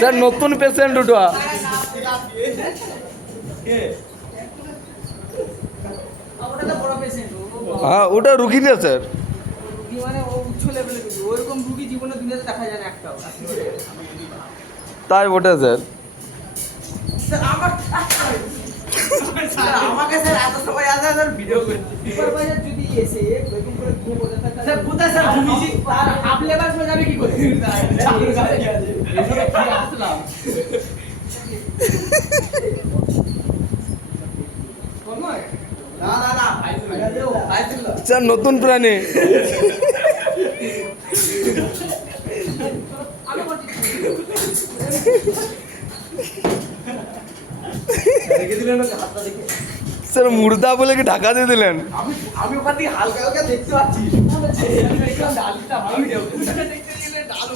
Sir নতুন patient ওটা। হ্যাঁ ওটা রুগী না স্যার, মানে ও উচ্চ লেভেলের রুগী, ওরকম রুগী জীবনে দুনিয়াতে দেখা যায় না একটাও। তাই ওটা স্যার। আমাকে স্যার এত সময় আসে স্যার ভিডিও করছি। সুপারভাইজার যদি এসে এরকম করে ঘুরে বসে থাকে স্যার কোথায় স্যার ঘুমিয়েছি তার হাফ লেবার হয়ে যাবে কি করে? এসবে কি আসলাম? না না না আইসিল্লাহ স্যার নতুন প্রাণী। আমি বলছি রেখে দিলেন না হাতটা দেখে। স্যার মুর্দা বলে কি ঢাকা দিয়ে দিলেন? আমি ওখান থেকে হালকা হালকা দেখতে পাচ্ছি। দেখলাম ডালিটা ভালো দেখতে গেলে ডাল